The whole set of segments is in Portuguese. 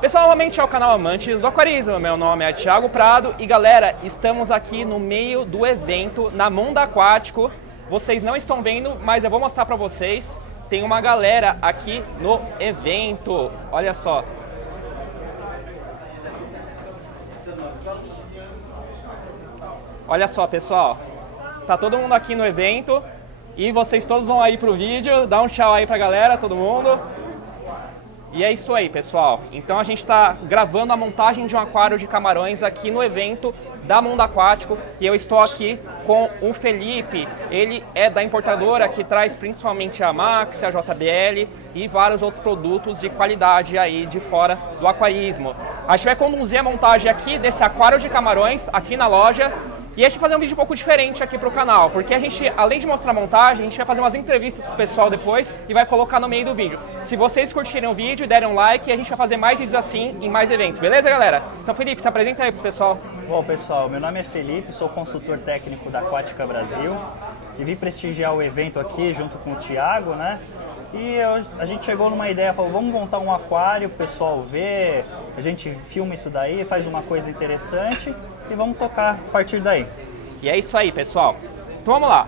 Pessoal, novamente ao canal Amantes do Aquarismo, meu nome é Thiago Prado e galera, estamos aqui no meio do evento na Mundo Aquático. Vocês não estão vendo, mas eu vou mostrar pra vocês. Tem uma galera aqui no evento, olha só. Olha só pessoal, tá todo mundo aqui no evento e vocês todos vão aí pro vídeo, dá um tchau aí pra galera, todo mundo. E é isso aí, pessoal. Então a gente está gravando a montagem de um aquário de camarões aqui no evento da Mundo Aquático. E eu estou aqui com o Felipe. Ele é da importadora que traz principalmente a Max, a JBL e vários outros produtos de qualidade aí de fora do aquarismo. A gente vai conduzir a montagem aqui desse aquário de camarões aqui na loja. E a gente vai fazer um vídeo um pouco diferente aqui pro canal, porque a gente, além de mostrar a montagem, a gente vai fazer umas entrevistas com o pessoal depois e vai colocar no meio do vídeo. Se vocês curtirem o vídeo e derem um like, a gente vai fazer mais vídeos assim em mais eventos, beleza galera? Então Felipe, se apresenta aí pro pessoal. Bom pessoal, meu nome é Felipe, sou consultor técnico da Aquática Brasil e vim prestigiar o evento aqui junto com o Thiago, né? E a gente chegou numa ideia, falou, vamos montar um aquário, o pessoal vê, a gente filma isso daí, faz uma coisa interessante e vamos tocar a partir daí. E é isso aí, pessoal. Então vamos lá.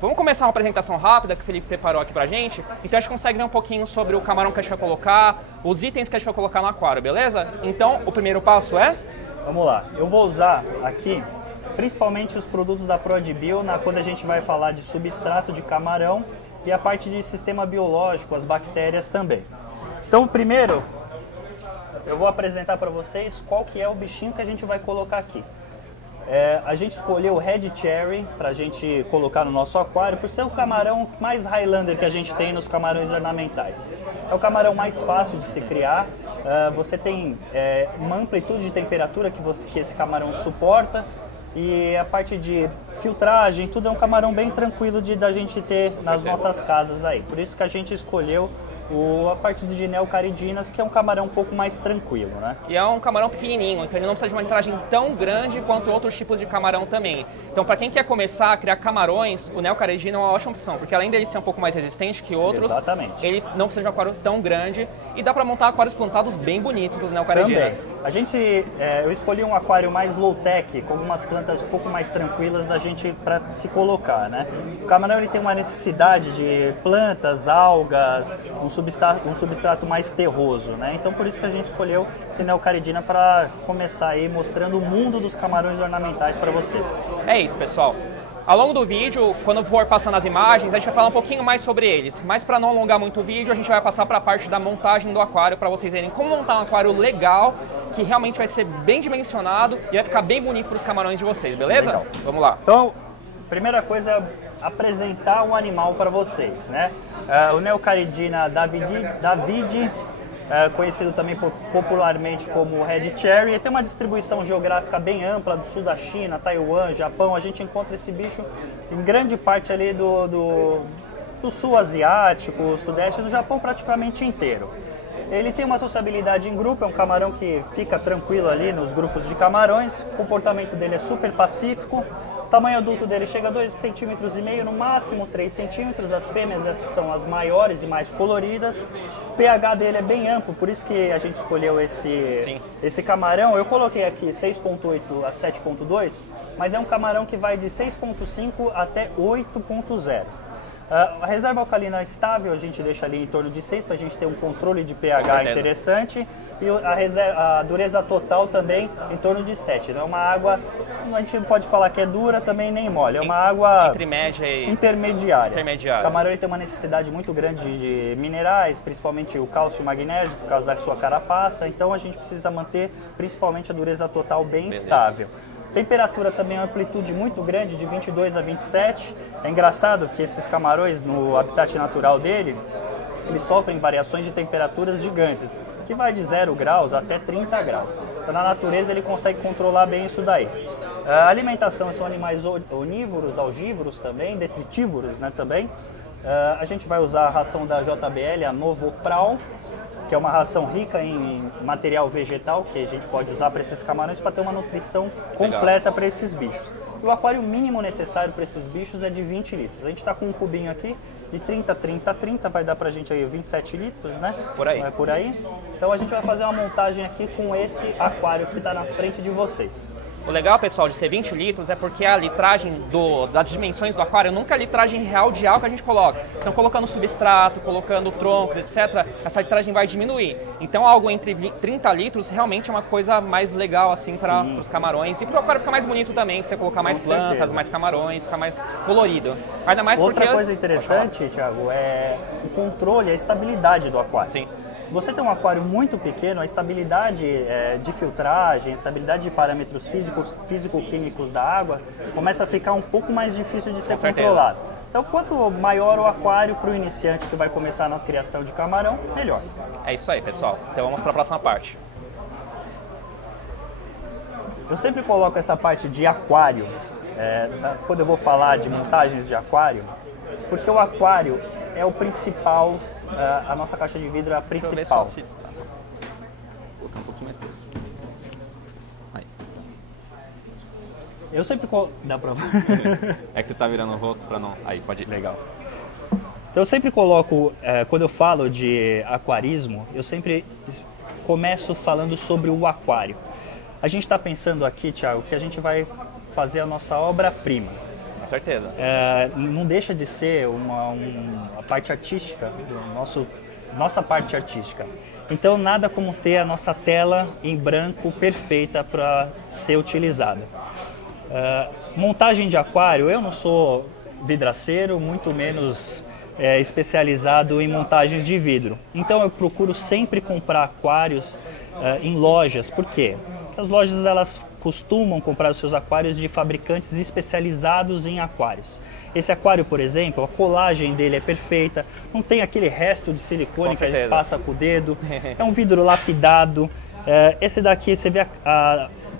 Vamos começar uma apresentação rápida que o Felipe preparou aqui pra gente. Então a gente consegue ver um pouquinho sobre o camarão que a gente vai colocar, os itens que a gente vai colocar no aquário, beleza? Então o primeiro passo é? Vamos lá, eu vou usar aqui principalmente os produtos da ProDBio quando a gente vai falar de substrato de camarão e a parte de sistema biológico, as bactérias também. Então primeiro eu vou apresentar para vocês qual que é o bichinho que a gente vai colocar aqui. A gente escolheu o Red Cherry para a gente colocar no nosso aquário por ser o camarão mais Highlander que a gente tem nos camarões ornamentais. É o camarão mais fácil de se criar, você tem uma amplitude de temperatura que esse camarão suporta e a parte de filtragem, tudo é um camarão bem tranquilo da gente ter nas nossas casas aí. Por isso que a gente escolheu a parte de neocaridinas, que é um camarão um pouco mais tranquilo, né? E é um camarão pequenininho, então ele não precisa de uma entragem tão grande quanto outros tipos de camarão também. Então, para quem quer começar a criar camarões, o neocaridina é uma ótima opção, porque além dele ser um pouco mais resistente que outros, exatamente, ele não precisa de um aquário tão grande e dá para montar aquários plantados bem bonitos dos neocaridinas. Também. Eu escolhi um aquário mais low-tech, com algumas plantas um pouco mais tranquilas da gente para se colocar, né? O camarão ele tem uma necessidade de plantas, algas, um substrato mais terroso, né? Então por isso que a gente escolheu esse neocaridina para começar aí mostrando o mundo dos camarões ornamentais para vocês. É isso, pessoal. Ao longo do vídeo, quando for passando as imagens, a gente vai falar um pouquinho mais sobre eles. Mas para não alongar muito o vídeo, a gente vai passar para a parte da montagem do aquário para vocês verem como montar um aquário legal, que realmente vai ser bem dimensionado e vai ficar bem bonito para os camarões de vocês, beleza? Legal. Vamos lá. Então, primeira coisa é apresentar um animal para vocês, né? O neocaridina Davidi, conhecido também popularmente como Red Cherry, ele tem uma distribuição geográfica bem ampla do sul da China, Taiwan, Japão. A gente encontra esse bicho em grande parte ali do sul asiático, sudeste do Japão praticamente inteiro. Ele tem uma sociabilidade em grupo, é um camarão que fica tranquilo ali nos grupos de camarões, o comportamento dele é super pacífico. O tamanho adulto dele chega a 2,5 cm, no máximo 3 cm, as fêmeas que são as maiores e mais coloridas. O pH dele é bem amplo, por isso que a gente escolheu esse camarão. Eu coloquei aqui 6,8 a 7,2, mas é um camarão que vai de 6,5 até 8,0. A reserva alcalina estável a gente deixa ali em torno de 6 para a gente ter um controle de pH interessante e a dureza total também em torno de 7. Não é uma água, a gente não pode falar que é dura também nem mole, é uma água intermediária. O camarão ele tem uma necessidade muito grande de minerais, principalmente o cálcio e o magnésio por causa da sua carapaça, então a gente precisa manter principalmente a dureza total bem estável. Temperatura também é uma amplitude muito grande, de 22 a 27. É engraçado que esses camarões, no habitat natural dele, eles sofrem variações de temperaturas gigantes, que vai de 0 graus até 30 graus. Então, na natureza ele consegue controlar bem isso daí. A alimentação são animais onívoros, algívoros também, detritívoros, né, também. A gente vai usar a ração da JBL, a Novopral, que é uma ração rica em material vegetal, que a gente pode usar para esses camarões para ter uma nutrição completa para esses bichos. E o aquário mínimo necessário para esses bichos é de 20 litros. A gente está com um cubinho aqui, de 30, 30, 30, vai dar pra gente aí 27 litros, né? Por aí. Não é por aí? Então a gente vai fazer uma montagem aqui com esse aquário que está na frente de vocês. O legal, pessoal, de ser 20 litros é porque a litragem das dimensões do aquário nunca é a litragem real de água que a gente coloca. Então, colocando substrato, colocando troncos, etc., essa litragem vai diminuir. Então, algo entre 30 litros realmente é uma coisa mais legal, assim, para os camarões. E para o aquário ficar mais bonito também, pra você colocar mais plantas, mais camarões, ficar mais colorido. Ainda mais Outra coisa interessante, Thiago, é o controle, a estabilidade do aquário. Sim. Se você tem um aquário muito pequeno, a estabilidade de filtragem, a estabilidade de parâmetros físico-químicos da água começa a ficar um pouco mais difícil de ser controlado. Então, quanto maior o aquário para o iniciante que vai começar na criação de camarão, melhor. É isso aí, pessoal. Então, vamos para a próxima parte. Eu sempre coloco essa parte de aquário, quando eu vou falar de montagens de aquário, porque o aquário é o principal. A nossa caixa de vidro é a principal. Vou colocar um pouquinho mais grosso. Aí. Eu sempre dá pra... É que você tá virando o rosto pra não... Aí, pode ir. Legal. Então, eu sempre coloco, quando eu falo de aquarismo, eu sempre começo falando sobre o aquário. A gente está pensando aqui, Thiago, que a gente vai fazer a nossa obra-prima. Com certeza. Não deixa de ser a parte artística, nossa parte artística. Então, nada como ter a nossa tela em branco perfeita para ser utilizada. Montagem de aquário, eu não sou vidraceiro, muito menos especializado em montagens de vidro. Então, eu procuro sempre comprar aquários em lojas. Por quê? Porque as lojas, elas costumam comprar os seus aquários de fabricantes especializados em aquários. Esse aquário, por exemplo, a colagem dele é perfeita, não tem aquele resto de silicone que a gente passa com o dedo, é um vidro lapidado. Esse daqui, você vê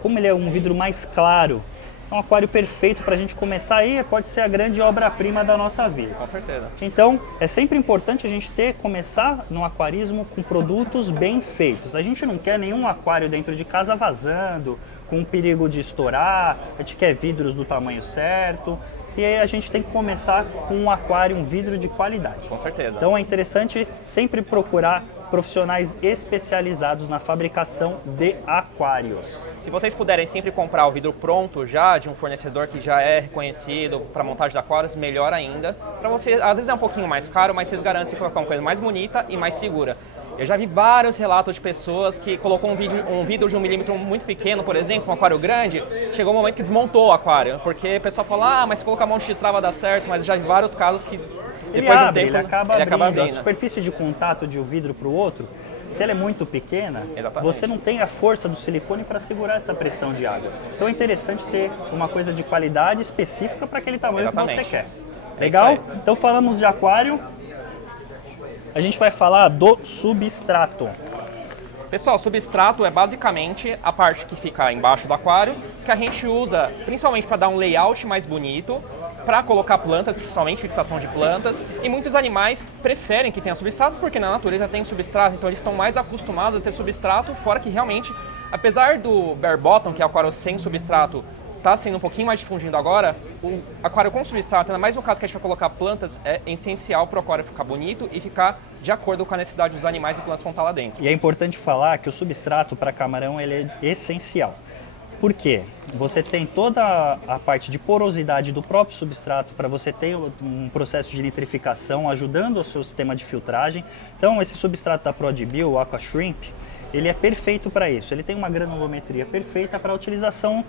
como ele é um vidro mais claro, é um aquário perfeito para a gente começar aí, pode ser a grande obra-prima da nossa vida. Com certeza. Então, é sempre importante a gente começar no aquarismo com produtos bem feitos. A gente não quer nenhum aquário dentro de casa vazando, com perigo de estourar, a gente quer vidros do tamanho certo. E aí a gente tem que começar com um aquário, um vidro de qualidade. Com certeza. Então é interessante sempre procurar profissionais especializados na fabricação de aquários. Se vocês puderem sempre comprar o vidro pronto já, de um fornecedor que já é reconhecido para montagem de aquários, melhor ainda. Para você, às vezes é um pouquinho mais caro, mas vocês garantem que vai ficar uma coisa mais bonita e mais segura. Eu já vi vários relatos de pessoas que colocou um vidro de 1 milímetro muito pequeno, por exemplo, um aquário grande, chegou um momento que desmontou o aquário, porque o pessoal fala, mas se colocar um monte de trava dá certo, mas já vi vários casos que depois de um tempo ele acaba abrindo. A né? superfície de contato de um vidro para o outro, se ela é muito pequena, você não tem a força do silicone para segurar essa pressão de água. Então é interessante ter uma coisa de qualidade específica para aquele tamanho que você quer. Legal? Então falamos de aquário. A gente vai falar do substrato. Pessoal, substrato é basicamente a parte que fica embaixo do aquário, que a gente usa principalmente para dar um layout mais bonito, para colocar plantas, principalmente fixação de plantas, e muitos animais preferem que tenha substrato, porque na natureza tem substrato, então eles estão mais acostumados a ter substrato, fora que realmente, apesar do bare bottom, que é o aquário sem substrato, está sendo um pouquinho mais difundido agora, o aquário com substrato, ainda mais no caso que a gente vai colocar plantas, é essencial para o aquário ficar bonito e ficar de acordo com a necessidade dos animais e plantas que vão estar lá dentro. E é importante falar que o substrato para camarão ele é essencial. Por quê? Você tem toda a parte de porosidade do próprio substrato para você ter um processo de nitrificação ajudando o seu sistema de filtragem. Então esse substrato da ProDBio, o Aqua Shrimp, ele é perfeito para isso. Ele tem uma granulometria perfeita para utilização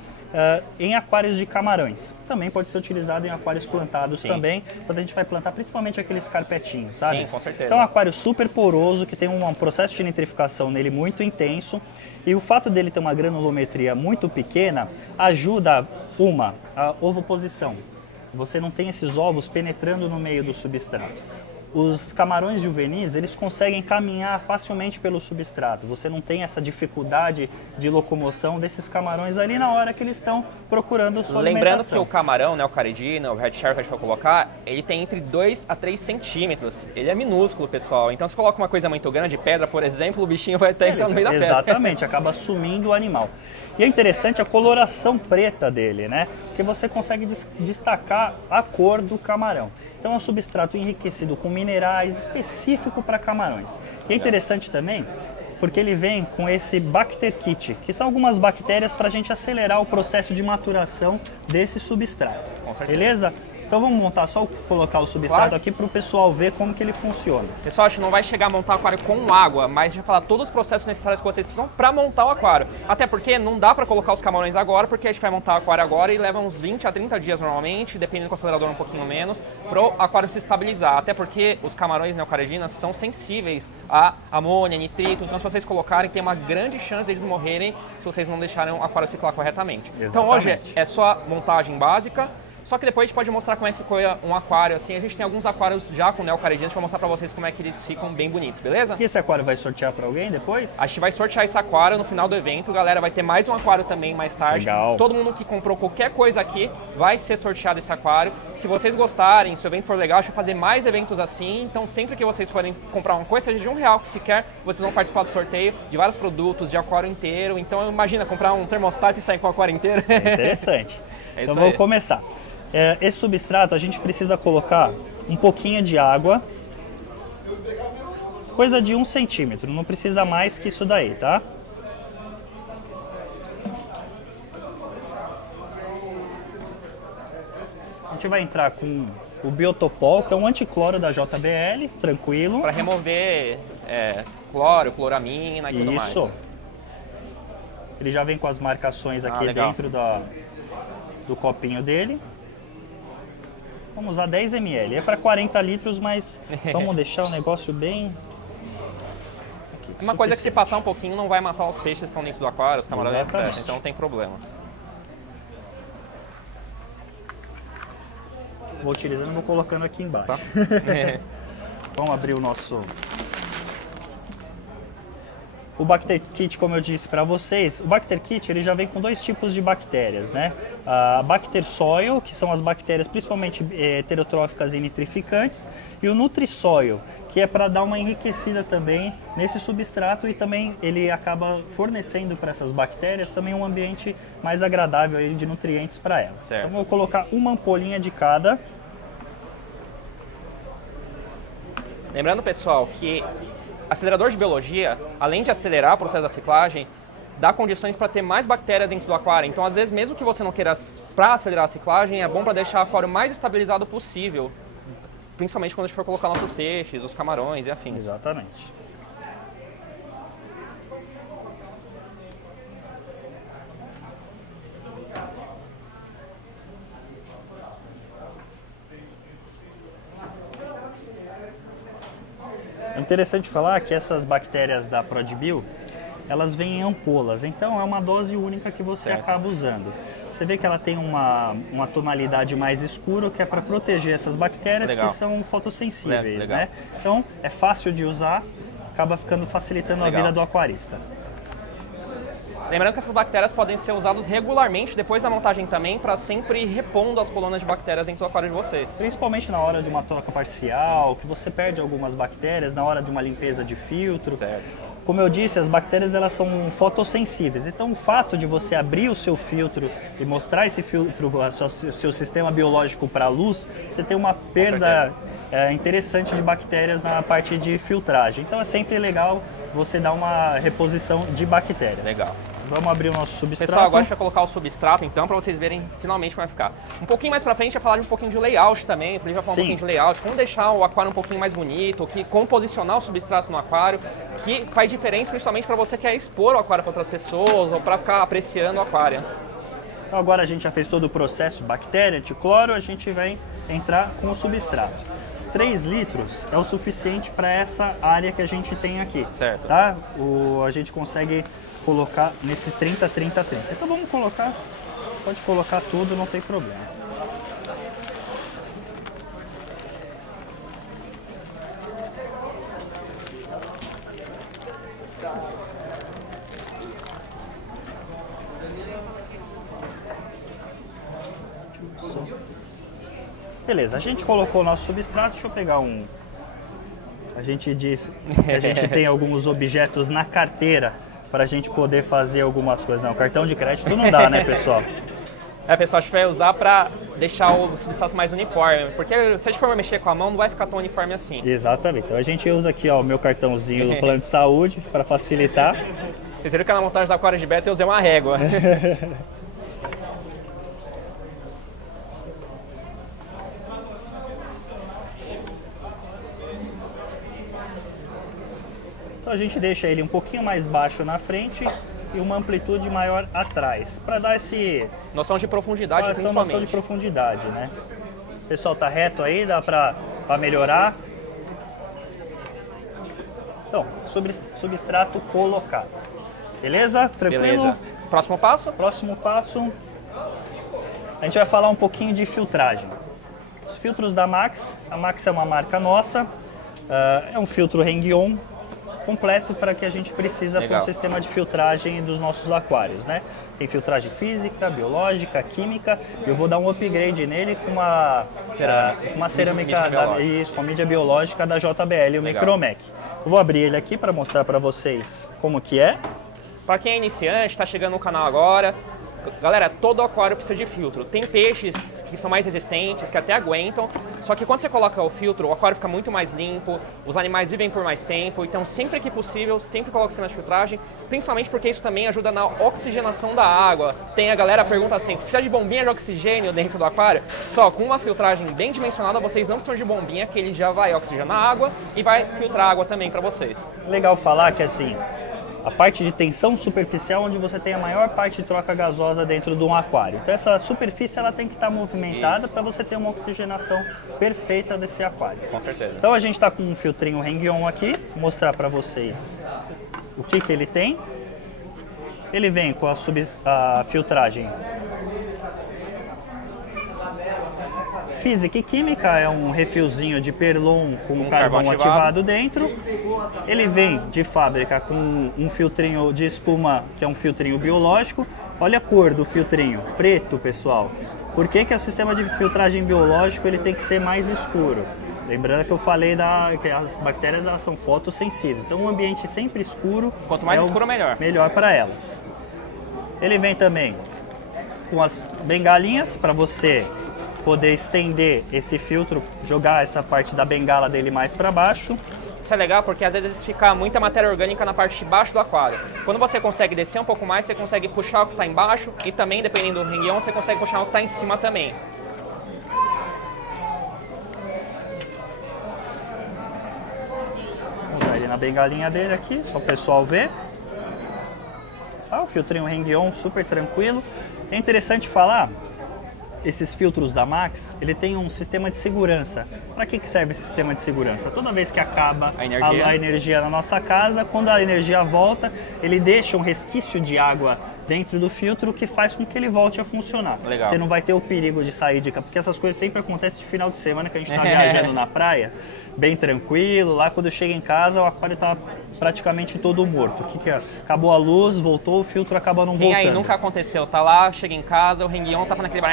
em aquários de camarões. Também pode ser utilizado em aquários plantados também, quando a gente vai plantar principalmente aqueles carpetinhos, sabe? Sim, com certeza. Então é um aquário super poroso, que tem um processo de nitrificação nele muito intenso. E o fato dele ter uma granulometria muito pequena ajuda, a ovoposição. Você não tem esses ovos penetrando no meio do substrato. Os camarões juvenis, eles conseguem caminhar facilmente pelo substrato. Você não tem essa dificuldade de locomoção desses camarões ali na hora que eles estão procurando sua alimentação. Lembrando que o camarão, né, o caridina, o red shark que a gente vai colocar, ele tem entre 2 a 3 centímetros. Ele é minúsculo, pessoal. Então se coloca uma coisa muito grande, pedra, por exemplo, o bichinho vai até entrar no meio da pedra. Exatamente, acaba sumindo o animal. E é interessante a coloração preta dele, né? Porque você consegue destacar a cor do camarão. Então é um substrato enriquecido com minerais, específico para camarões. E é interessante também porque ele vem com esse Bacter Kit, que são algumas bactérias para a gente acelerar o processo de maturação desse substrato. Com certeza. Beleza? Então vamos montar, só colocar o substrato Claro. aqui para o pessoal ver como que ele funciona. Pessoal, a gente não vai chegar a montar o aquário com água, mas a gente vai falar todos os processos necessários que vocês precisam para montar o aquário. Até porque não dá para colocar os camarões agora, porque a gente vai montar o aquário agora e leva uns 20 a 30 dias normalmente, dependendo do acelerador um pouquinho menos, para o aquário se estabilizar. Até porque os camarões neocardinas são sensíveis a amônia, nitrito, então se vocês colocarem, tem uma grande chance deles morrerem se vocês não deixarem o aquário circular corretamente. Exatamente. Então hoje é só a montagem básica. Só que depois a gente pode mostrar como é que ficou um aquário, assim, a gente tem alguns aquários já com neocardinas para mostrar para vocês como é que eles ficam bem bonitos, beleza? E esse aquário vai sortear para alguém depois? A gente vai sortear esse aquário no final do evento, galera, vai ter mais um aquário também mais tarde. Legal. Todo mundo que comprou qualquer coisa aqui vai ser sorteado esse aquário. Se vocês gostarem, se o evento for legal, a gente vai fazer mais eventos assim, então sempre que vocês forem comprar uma coisa, seja de R$1 que sequer, vocês vão participar do sorteio de vários produtos, de aquário inteiro. Então imagina comprar um termostato e sair com o aquário inteiro. É interessante. É então isso vamos aí. começar. Esse substrato a gente precisa colocar um pouquinho de água, coisa de 1 centímetro, não precisa mais que isso daí, tá? A gente vai entrar com o Biotopol, que é um anticloro da JBL, tranquilo. Para remover cloro, cloramina e tudo mais. Isso. Ele já vem com as marcações aqui legal. dentro do copinho dele. Vamos usar 10 ml. É para 40 litros, mas vamos deixar o negócio bem... Aqui, Uma coisa que se suficiente. passar um pouquinho não vai matar os peixes que estão dentro do aquário, os camarões, Exatamente. etc. Então não tem problema. Vou utilizando e vou colocando aqui embaixo. Tá? Vamos abrir o nosso... O Bacter Kit, como eu disse para vocês, o Bacter Kit ele já vem com 2 tipos de bactérias, né? A Bacter Soil, que são as bactérias principalmente heterotróficas e nitrificantes, e o Nutrisoil, que é para dar uma enriquecida também nesse substrato e também ele acaba fornecendo para essas bactérias também um ambiente mais agradável aí de nutrientes para elas. Certo. Então vou colocar uma ampolinha de cada. Lembrando, pessoal, que acelerador de biologia, além de acelerar o processo da ciclagem, dá condições para ter mais bactérias dentro do aquário. Então, às vezes, mesmo que você não queira para acelerar a ciclagem, é bom para deixar o aquário mais estabilizado possível, principalmente quando a gente for colocar nossos peixes, os camarões e afins. Exatamente. É interessante falar que essas bactérias da ProdBio, elas vêm em ampolas, então é uma dose única que você Certo. acaba usando. Você vê que ela tem uma tonalidade mais escura, que é para proteger essas bactérias Legal. que são fotossensíveis, Legal. né? Então é fácil de usar, acaba facilitando Legal. a vida do aquarista. Lembrando que essas bactérias podem ser usadas regularmente depois da montagem também, para sempre ir repondo as colônias de bactérias dentro do aquário de vocês. Principalmente na hora de uma troca parcial, que você perde algumas bactérias, na hora de uma limpeza de filtro. Certo. Como eu disse, as bactérias elas são fotossensíveis, então o fato de você abrir o seu filtro e mostrar esse filtro, o seu sistema biológico para a luz, você tem uma perda interessante de bactérias na parte de filtragem. Então é sempre legal você dar uma reposição de bactérias. Legal. Vamos abrir o nosso substrato. Pessoal, agora a gente vai colocar o substrato então, para vocês verem finalmente como vai ficar. Um pouquinho mais pra frente vai falar de um pouquinho de layout também, o Felipe vai falar Sim. um pouquinho de layout, como deixar o aquário um pouquinho mais bonito, como posicionar o substrato no aquário, que faz diferença principalmente para você que quer expor o aquário para outras pessoas ou para ficar apreciando o aquário. Então agora a gente já fez todo o processo, bactéria, anticloro, a gente vai entrar com o substrato. 3 litros é o suficiente para essa área que a gente tem aqui. Certo. Tá? A gente consegue colocar nesse 30, 30, 30. Então vamos colocar, pode colocar tudo, não tem problema. Beleza, a gente colocou o nosso substrato, deixa eu pegar um... A gente diz que a gente tem alguns objetos na carteira para a gente poder fazer algumas coisas. Não, cartão de crédito não dá, né, pessoal? Pessoal, a gente vai usar para deixar o substrato mais uniforme, porque se a gente for mexer com a mão, não vai ficar tão uniforme assim. Exatamente. Então a gente usa aqui, ó, o meu cartãozinho do plano de saúde para facilitar. Vocês viram que na montagem da aquário de beta eu usei uma régua. Então a gente deixa ele um pouquinho mais baixo na frente e uma amplitude maior atrás, para dar esse... Noção de profundidade, essa noção de profundidade, né? O pessoal tá reto aí, dá para melhorar. Então, substrato colocado. Beleza? Tranquilo? Beleza. Próximo passo? Próximo passo, a gente vai falar um pouquinho de filtragem. Os filtros da Max, a Max é uma marca nossa, é um filtro hang-on completo para que a gente precisa para o sistema de filtragem dos nossos aquários, né? Tem filtragem física, biológica, química. Eu vou dar um upgrade nele com uma cerâmica, com a mídia biológica da JBL, o Micromec. Eu vou abrir ele aqui para mostrar para vocês como que é. Para quem é iniciante, está chegando no canal agora, galera, todo aquário precisa de filtro. Tem peixes que são mais resistentes, que até aguentam, só que quando você coloca o filtro, o aquário fica muito mais limpo, os animais vivem por mais tempo, então sempre que possível, sempre coloque o sistema de filtragem, principalmente porque isso também ajuda na oxigenação da água. Tem a galera que pergunta assim, precisa de bombinha de oxigênio dentro do aquário? Só com uma filtragem bem dimensionada, vocês não precisam de bombinha, que ele já vai oxigenar a água e vai filtrar a água também para vocês. Legal falar que assim, a parte de tensão superficial, onde você tem a maior parte de troca gasosa dentro de um aquário. Então essa superfície ela tem que estar movimentada para você ter uma oxigenação perfeita desse aquário. Com certeza. Então a gente está com um filtrinho hang-on aqui, vou mostrar para vocês o que ele tem. Ele vem com a filtragem física e química, é um refilzinho de Perlon com carvão ativado dentro. Ele vem de fábrica com um filtrinho de espuma, que é um filtrinho biológico. Olha a cor do filtrinho, preto, pessoal. Por que o sistema de filtragem biológico ele tem que ser mais escuro? Lembrando que eu falei que as bactérias elas são fotossensíveis, então um ambiente sempre escuro, quanto mais escuro melhor. Melhor para elas. Ele vem também com as bengalinhas para você poder estender esse filtro, jogar essa parte da bengala dele mais para baixo. Isso é legal porque às vezes fica muita matéria orgânica na parte de baixo do aquário. Quando você consegue descer um pouco mais, você consegue puxar o que está embaixo e também, dependendo do hang-on, você consegue puxar o que está em cima também. Vamos dar ele na bengalinha dele aqui, só o pessoal ver. O filtrinho hang-on super tranquilo. É interessante falar, esses filtros da Max, ele tem um sistema de segurança. Para que serve esse sistema de segurança? Toda vez que acaba a energia na nossa casa, quando a energia volta, ele deixa um resquício de água dentro do filtro que faz com que ele volte a funcionar. Legal. Você não vai ter o perigo de sair de casa, porque essas coisas sempre acontecem de final de semana, que a gente está viajando na praia, bem tranquilo. Lá quando chega em casa, o aquário está praticamente todo morto. O que é? Acabou a luz, voltou, o filtro acaba não voltando. E aí, nunca aconteceu. Tá lá, chega em casa, o hang-on tá naquele...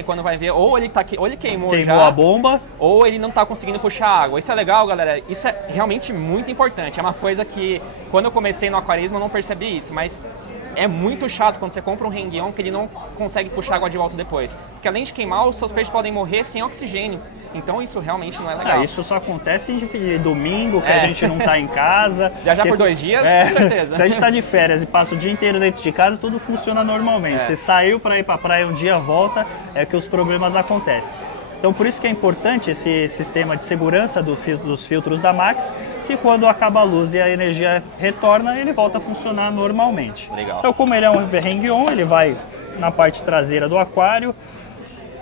E quando vai ver, ou ele queimou a bomba, ou ele não tá conseguindo puxar água. Isso é legal, galera. Isso é realmente muito importante. É uma coisa que, quando eu comecei no aquarismo, eu não percebi isso, mas é muito chato quando você compra um hang-on que ele não consegue puxar água de volta depois. Porque além de queimar, os seus peixes podem morrer sem oxigênio. Então isso realmente não é legal. Isso só acontece de domingo, que a gente não tá em casa. Viajar por 2 dias, com certeza. Se a gente tá de férias e passa o dia inteiro dentro de casa, tudo funciona normalmente. Você saiu para ir pra praia um dia, volta, é que os problemas acontecem. Então por isso que é importante esse sistema de segurança dos filtros da Max, que quando acaba a luz e a energia retorna, ele volta a funcionar normalmente. Legal. Então como ele é um hang-on, ele vai na parte traseira do aquário,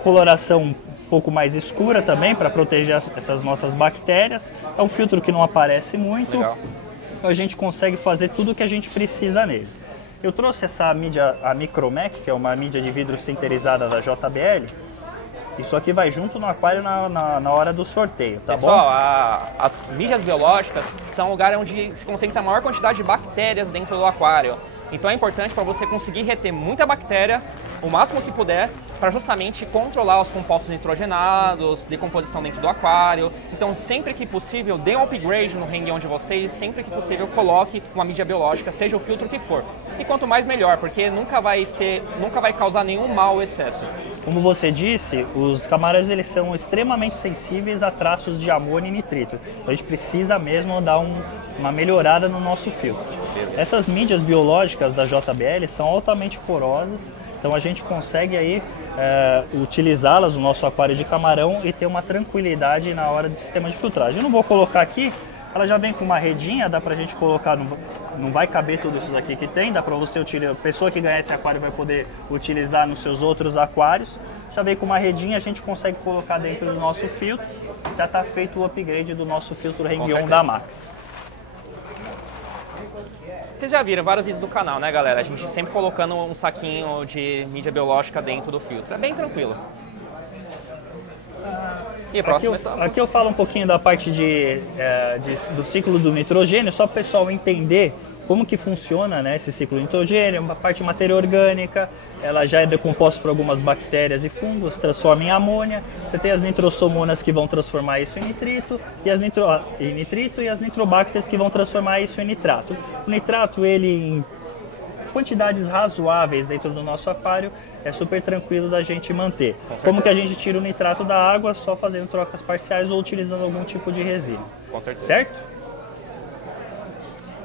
coloração um pouco mais escura também, para proteger essas nossas bactérias. É um filtro que não aparece muito. Legal. A gente consegue fazer tudo o que a gente precisa nele. Eu trouxe essa mídia, a Micromec, que é uma mídia de vidro sinterizada da JBL. Isso aqui vai junto no aquário na hora do sorteio, tá bom? Pessoal, as mídias biológicas são um lugar onde se consegue ter a maior quantidade de bactérias dentro do aquário. Então é importante para você conseguir reter muita bactéria, o máximo que puder para justamente controlar os compostos nitrogenados, decomposição dentro do aquário. Então, sempre que possível, dê um upgrade no hang-on de vocês, sempre que possível, coloque uma mídia biológica, seja o filtro que for. E quanto mais, melhor, porque nunca vai causar nenhum mau excesso. Como você disse, os camarões eles são extremamente sensíveis a traços de amônia e nitrito. Então a gente precisa mesmo dar uma melhorada no nosso filtro. Essas mídias biológicas da JBL são altamente porosas, então a gente consegue aí utilizá-las no nosso aquário de camarão e ter uma tranquilidade na hora do sistema de filtragem. Eu não vou colocar aqui, ela já vem com uma redinha, dá pra gente colocar, não vai caber tudo isso daqui que tem, dá pra você utilizar, a pessoa que ganhar esse aquário vai poder utilizar nos seus outros aquários. Já vem com uma redinha, a gente consegue colocar dentro do nosso filtro, já está feito o upgrade do nosso filtro hang-on da Max. Vocês já viram vários vídeos do canal, né, galera? A gente sempre colocando um saquinho de mídia biológica dentro do filtro. É bem tranquilo. E a próxima etapa? Aqui eu falo um pouquinho da parte do ciclo do nitrogênio, só para o pessoal entender como que funciona, né, esse ciclo do nitrogênio. Uma parte de matéria orgânica, ela já é decomposta por algumas bactérias e fungos, transforma em amônia. Você tem as nitrossomonas que vão transformar isso em nitrito e as nitrobactérias que vão transformar isso em nitrato. O nitrato, ele em quantidades razoáveis dentro do nosso aquário, é super tranquilo da gente manter. Como que a gente tira o nitrato da água? Só fazendo trocas parciais ou utilizando algum tipo de resina. Com certeza. Certo?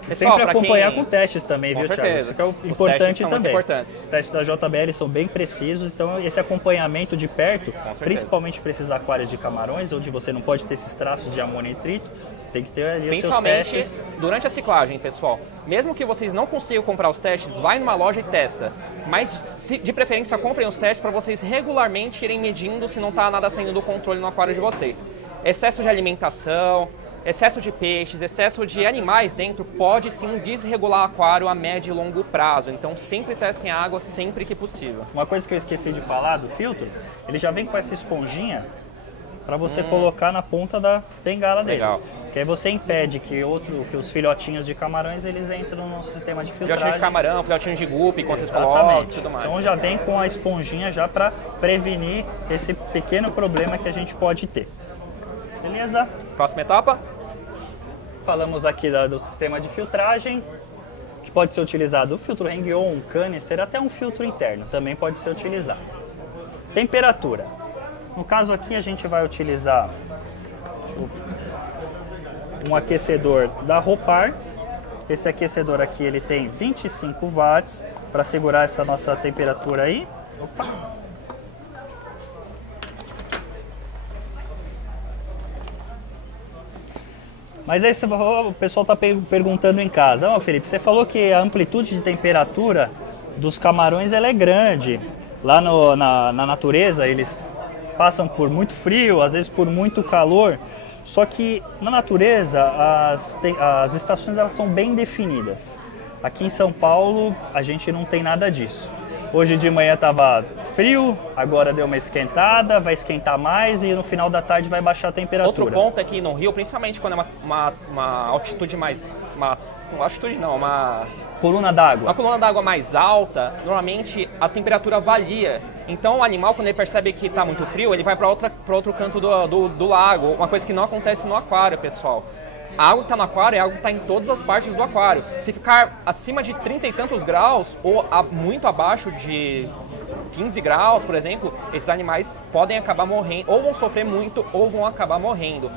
Pessoal, sempre acompanhar com testes também, com viu, certeza. Thiago? Isso que é o Os importante testes são também. muito importantes. Os testes da JBL são bem precisos, então esse acompanhamento de perto, principalmente para esses aquários de camarões, onde você não pode ter esses traços de amônia e nitrito, você tem que ter ali os seus testes. Principalmente durante a ciclagem, pessoal. Mesmo que vocês não consigam comprar os testes, vai numa loja e testa. Mas, de preferência, comprem os testes para vocês regularmente irem medindo se não está nada saindo do controle no aquário de vocês. Excesso de alimentação, excesso de peixes, excesso de animais dentro pode sim desregular o aquário a médio e longo prazo. Então sempre testem a água sempre que possível. Uma coisa que eu esqueci de falar do filtro, ele já vem com essa esponjinha para você colocar na ponta da bengala dele. Legal. Que aí você impede que os filhotinhos de camarões eles entrem no sistema de filtragem. Filhotinho de camarão, filhotinho de guppy, quando vocês colocam e tudo mais. Então já vem com a esponjinha já para prevenir esse pequeno problema que a gente pode ter. Beleza? Próxima etapa. Falamos aqui do sistema de filtragem, que pode ser utilizado o filtro hang-on, um canister, até um filtro interno também pode ser utilizado. Temperatura. No caso aqui a gente vai utilizar um aquecedor da Ropar. Esse aquecedor aqui ele tem 25 watts para segurar essa nossa temperatura aí. Opa. Mas aí o pessoal está perguntando em casa, Felipe, você falou que a amplitude de temperatura dos camarões ela é grande. Lá na natureza eles passam por muito frio, às vezes por muito calor. Só que na natureza as estações elas são bem definidas. Aqui em São Paulo a gente não tem nada disso. Hoje de manhã estava frio, agora deu uma esquentada, vai esquentar mais e no final da tarde vai baixar a temperatura. Outro ponto é que no Rio, principalmente quando é uma altitude mais... Uma coluna d'água. Uma coluna d'água mais alta, normalmente a temperatura varia. Então o animal, quando ele percebe que está muito frio, ele vai para outro canto do lago. Uma coisa que não acontece no aquário, pessoal. A água que está no aquário é a água que está em todas as partes do aquário. Se ficar acima de 30 e tantos graus ou muito abaixo de 15 graus, por exemplo, esses animais podem acabar morrendo, ou vão sofrer muito ou vão acabar morrendo.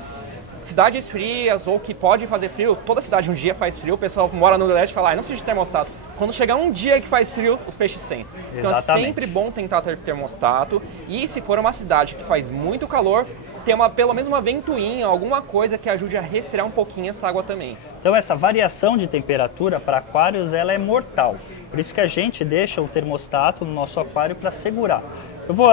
Cidades frias ou que pode fazer frio, toda cidade um dia faz frio, o pessoal mora no leste e fala, não precisa de termostato. Quando chegar um dia que faz frio, os peixes sentem. Então é sempre bom tentar ter termostato e se for uma cidade que faz muito calor, ter pelo menos uma ventoinha, alguma coisa que ajude a resfriar um pouquinho essa água também. Então essa variação de temperatura para aquários ela é mortal. Por isso que a gente deixa o termostato no nosso aquário para segurar. Eu vou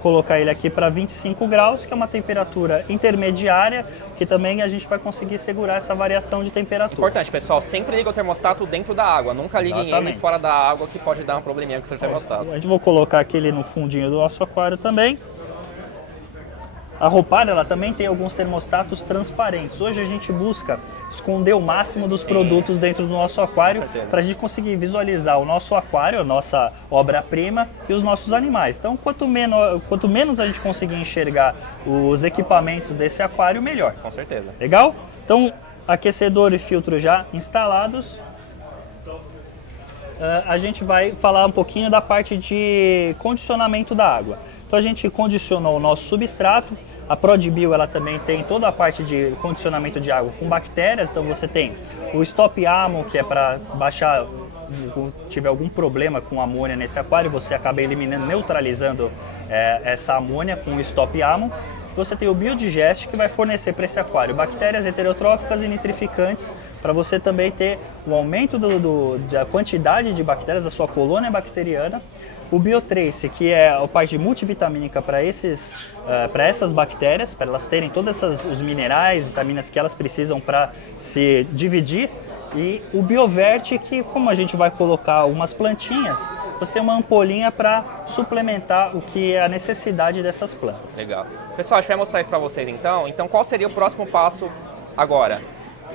colocar ele aqui para 25 graus, que é uma temperatura intermediária, que também a gente vai conseguir segurar essa variação de temperatura. Importante, pessoal, sempre liga o termostato dentro da água, nunca liguem ele fora da água, que pode dar um probleminha com o seu termostato. A gente vai colocar aqui ele no fundinho do nosso aquário também. A roupar, ela também tem alguns termostatos transparentes. Hoje a gente busca esconder o máximo dos produtos dentro do nosso aquário para a gente conseguir visualizar o nosso aquário, a nossa obra-prima e os nossos animais. Então, quanto menos a gente conseguir enxergar os equipamentos desse aquário, melhor. Com certeza. Legal? Então, aquecedor e filtro já instalados. A gente vai falar um pouquinho da parte de condicionamento da água. Então a gente condicionou o nosso substrato. A ProDBio, ela também tem toda a parte de condicionamento de água com bactérias. Então você tem o Stop Ammo, que é para baixar, se tiver algum problema com amônia nesse aquário, você acaba eliminando, neutralizando essa amônia com o Stop Ammo. Você tem o Biodigest, que vai fornecer para esse aquário bactérias heterotróficas e nitrificantes, para você também ter um aumento da quantidade de bactérias da sua colônia bacteriana. O Biotrace, que é a parte multivitamínica para essas bactérias, para elas terem todos os minerais, vitaminas que elas precisam para se dividir. E o Biovert, que como a gente vai colocar algumas plantinhas, você tem uma ampolinha para suplementar o que é a necessidade dessas plantas. Legal. Pessoal, a gente vai mostrar isso para vocês então. Então, qual seria o próximo passo agora?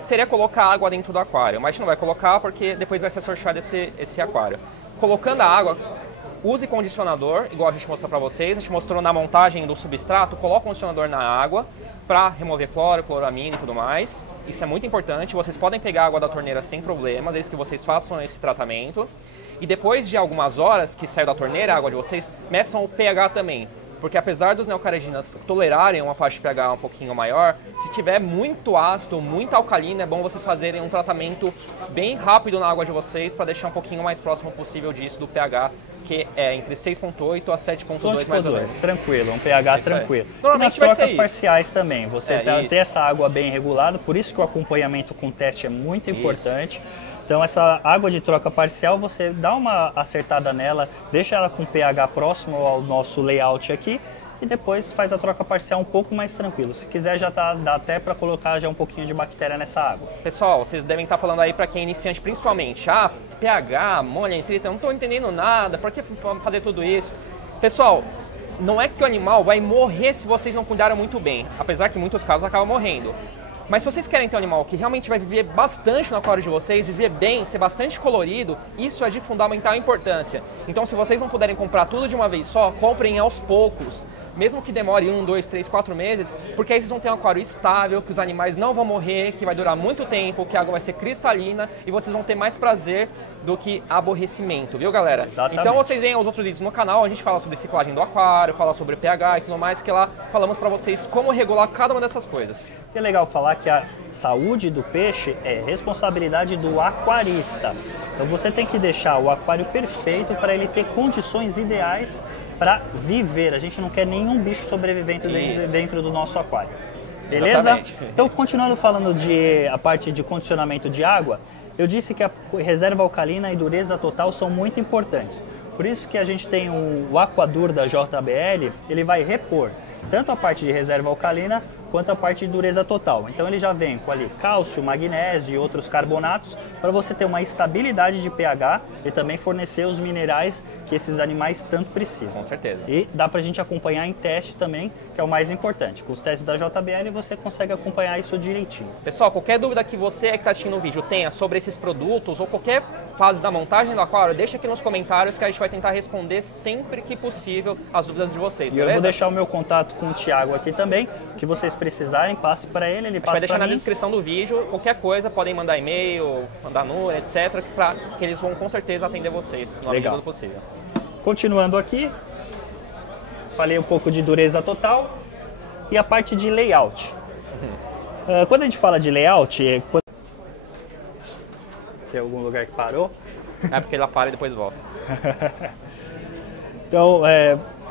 Seria colocar água dentro do aquário, mas a gente não vai colocar porque depois vai ser sorteado esse aquário. Colocando a água, use condicionador, igual a gente mostrou para vocês. A gente mostrou na montagem do substrato, coloca o condicionador na água para remover cloro, cloramina e tudo mais. Isso é muito importante. Vocês podem pegar a água da torneira sem problemas, desde que vocês façam esse tratamento. E depois de algumas horas que saiu da torneira a água de vocês, meçam o pH também. Porque apesar dos neocaridinas tolerarem uma faixa de pH um pouquinho maior, se tiver muito ácido, muito alcalino, é bom vocês fazerem um tratamento bem rápido na água de vocês para deixar um pouquinho mais próximo possível disso do pH, que é entre 6.8 a 7.2 mais ou menos. Tranquilo, um pH tranquilo. Normalmente e nas trocas parciais também, você ter essa água bem regulada, por isso que o acompanhamento com teste é muito importante. Então essa água de troca parcial, você dá uma acertada nela, deixa ela com pH próximo ao nosso layout aqui e depois faz a troca parcial um pouco mais tranquilo. Se quiser já dá até para colocar já um pouquinho de bactéria nessa água. Pessoal, vocês devem estar falando aí para quem é iniciante principalmente, pH, amônia, nitrito, eu não estou entendendo nada, por que fazer tudo isso? Pessoal, não é que o animal vai morrer se vocês não cuidaram muito bem, apesar que em muitos casos acaba morrendo. Mas se vocês querem ter um animal que realmente vai viver bastante no aquário de vocês, viver bem, ser bastante colorido, isso é de fundamental importância. Então se vocês não puderem comprar tudo de uma vez só, comprem aos poucos. Mesmo que demore 1, 2, 3, 4 meses, porque aí vocês vão ter um aquário estável, que os animais não vão morrer, que vai durar muito tempo, que a água vai ser cristalina e vocês vão ter mais prazer do que aborrecimento, viu galera? Exatamente. Então vocês veem os outros vídeos no canal, a gente fala sobre ciclagem do aquário, fala sobre pH e tudo mais, que lá falamos para vocês como regular cada uma dessas coisas. É legal falar que a saúde do peixe é responsabilidade do aquarista. Então você tem que deixar o aquário perfeito para ele ter condições ideais para viver. A gente não quer nenhum bicho sobrevivente dentro do nosso aquário. Beleza? Exatamente. Então, continuando falando a parte de condicionamento de água, eu disse que a reserva alcalina e dureza total são muito importantes. Por isso que a gente tem o Aquadur da JBL, ele vai repor tanto a parte de reserva alcalina quanto a parte de dureza total. Então ele já vem com ali cálcio, magnésio e outros carbonatos para você ter uma estabilidade de pH e também fornecer os minerais que esses animais tanto precisam. Com certeza. E dá pra gente acompanhar em teste também, que é o mais importante. Com os testes da JBL você consegue acompanhar isso direitinho. Pessoal, qualquer dúvida que você que está assistindo o vídeo tenha sobre esses produtos ou qualquer fase da montagem do aquário, deixa aqui nos comentários que a gente vai tentar responder sempre que possível as dúvidas de vocês, beleza? E eu vou deixar o meu contato com o Thiago aqui também, que vocês precisarem, passe para ele, ele passa para mim. A gente vai deixar na descrição do vídeo, qualquer coisa, podem mandar e-mail, mandar nude, etc, que eles vão com certeza atender vocês no medida do possível. Continuando aqui, falei um pouco de dureza total e a parte de layout. Quando a gente fala de layout, tem algum lugar que parou? É porque ela para e depois volta. Então,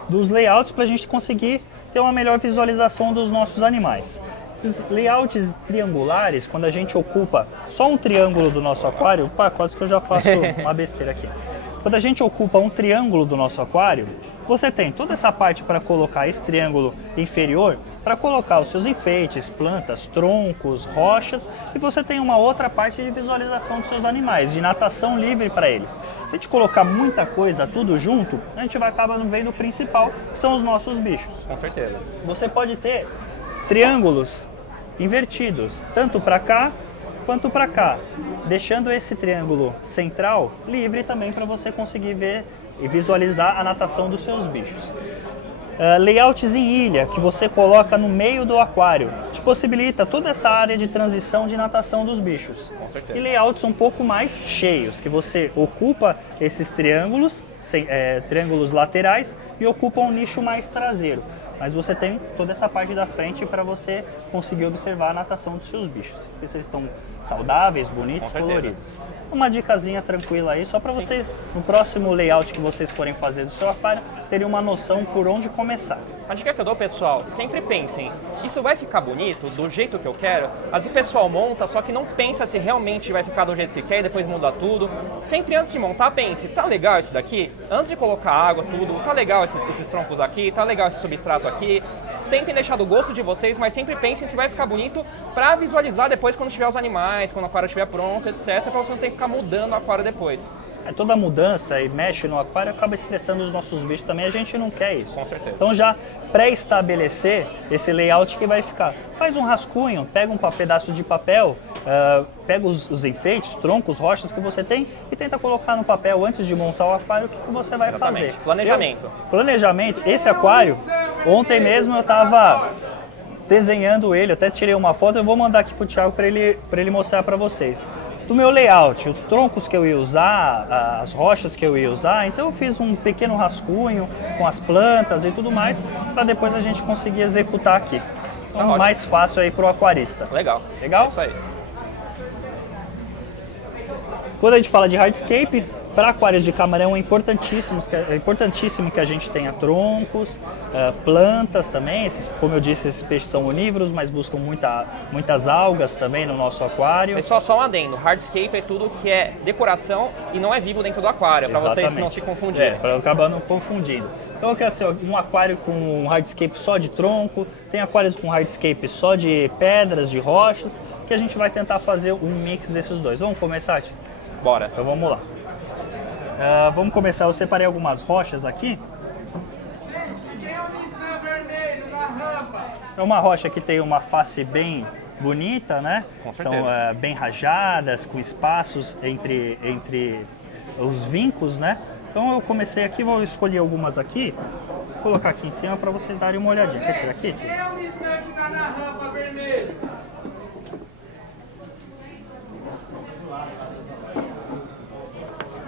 dos layouts para a gente conseguir ter uma melhor visualização dos nossos animais. Esses layouts triangulares, quando a gente ocupa só um triângulo do nosso aquário, quase que eu já faço uma besteira aqui. Quando a gente ocupa um triângulo do nosso aquário, você tem toda essa parte para colocar esse triângulo inferior, para colocar os seus enfeites, plantas, troncos, rochas, e você tem uma outra parte de visualização dos seus animais, de natação livre para eles. Se a gente colocar muita coisa, tudo junto, a gente vai acabar vendo o principal, que são os nossos bichos. Com certeza. Você pode ter triângulos invertidos, tanto para cá quanto para cá, deixando esse triângulo central livre também para você conseguir ver e visualizar a natação dos seus bichos. Layouts em ilha, que você coloca no meio do aquário, te possibilita toda essa área de transição de natação dos bichos. Com certeza. E layouts um pouco mais cheios, que você ocupa esses triângulos, triângulos laterais, e ocupa um nicho mais traseiro. Mas você tem toda essa parte da frente para você conseguir observar a natação dos seus bichos. Porque eles estão saudáveis, bonitos, coloridos. Uma dicasinha tranquila aí, só para vocês, no próximo layout que vocês forem fazer do seu aquário, terem uma noção por onde começar. A dica que eu dou, pessoal, sempre pensem, isso vai ficar bonito do jeito que eu quero? Às vezes o pessoal monta, só que não pensa se realmente vai ficar do jeito que quer e depois muda tudo. Sempre antes de montar, pense, tá legal isso daqui? Antes de colocar água, tudo, tá legal esses troncos aqui, tá legal esse substrato aqui. Tentem deixar do gosto de vocês, mas sempre pensem se vai ficar bonito para visualizar depois quando tiver os animais, quando o aquário estiver pronto, etc, para você não ter que ficar mudando o aquário depois. Toda mudança e mexe no aquário acaba estressando os nossos bichos também, a gente não quer isso. Com certeza. Então já pré-estabelecer esse layout que vai ficar. Faz um rascunho, pega um pedaço de papel, pega os enfeites, troncos, rochas que você tem e tenta colocar no papel antes de montar o aquário o que você vai fazer. Planejamento. Planejamento. Esse aquário, ontem mesmo eu estava desenhando ele, até tirei uma foto, eu vou mandar aqui pro Thiago para ele mostrar para vocês. Do meu layout, os troncos que eu ia usar, as rochas que eu ia usar, então eu fiz um pequeno rascunho com as plantas e tudo mais, para depois a gente conseguir executar aqui. Então, mais fácil aí pro aquarista. Legal. Legal? Isso aí. Quando a gente fala de hardscape, para aquários de camarão é importantíssimo que a gente tenha troncos, plantas também. Como eu disse, esses peixes são onívoros, mas buscam muitas algas também no nosso aquário. Pessoal, só um adendo. Hardscape é tudo que é decoração e não é vivo dentro do aquário, para vocês não se confundirem. Para acabar não confundindo. Então eu quero assim, um aquário com um hardscape só de tronco, tem aquários com hardscape só de pedras, de rochas, que a gente vai tentar fazer um mix desses dois. Vamos começar, Tio? Bora. Então vamos lá. Vamos começar, eu separei algumas rochas aqui. É uma rocha que tem uma face bem bonita, né? São bem rajadas, com espaços entre os vincos, né? Então eu comecei aqui, vou escolher algumas aqui, vou colocar aqui em cima para vocês darem uma olhadinha. Quer tirar aqui? Quem é o Nissan que tá na rampa vermelha?